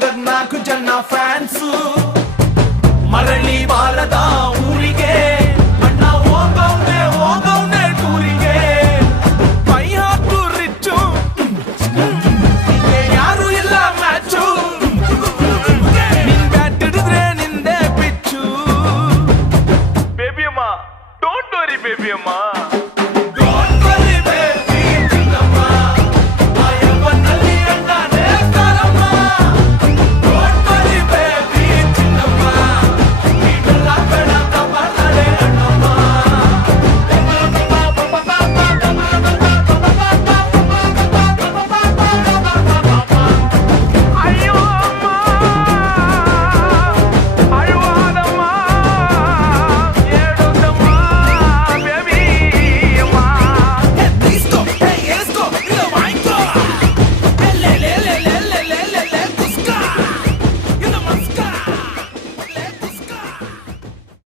ಹೋಗಕ್ 4 ಜನ ಫ್ಯಾನ್ಸು ಮರಳಿ ಬಾರದ ಊರಿಗೆ ಅಣ್ಣ ಹೋಗವ್ನೆ ಟೂರಿಗೆ ಕೈ ಹಾಕು ರಿಚ್ಚು ಯಾರು ಇಲ್ಲ ಮ್ಯಾಚು ನಿನ್ ಬ್ಯಾಟ್ ಹಿಡಿದ್ರೆ ನಿಂದೆ ಪಿಚ್ಚು ಬೇಬಿ ಅಮ್ಮ ಡೋಂಟ್ ವರಿ ಬೇಬಿ ಅಮ್ಮ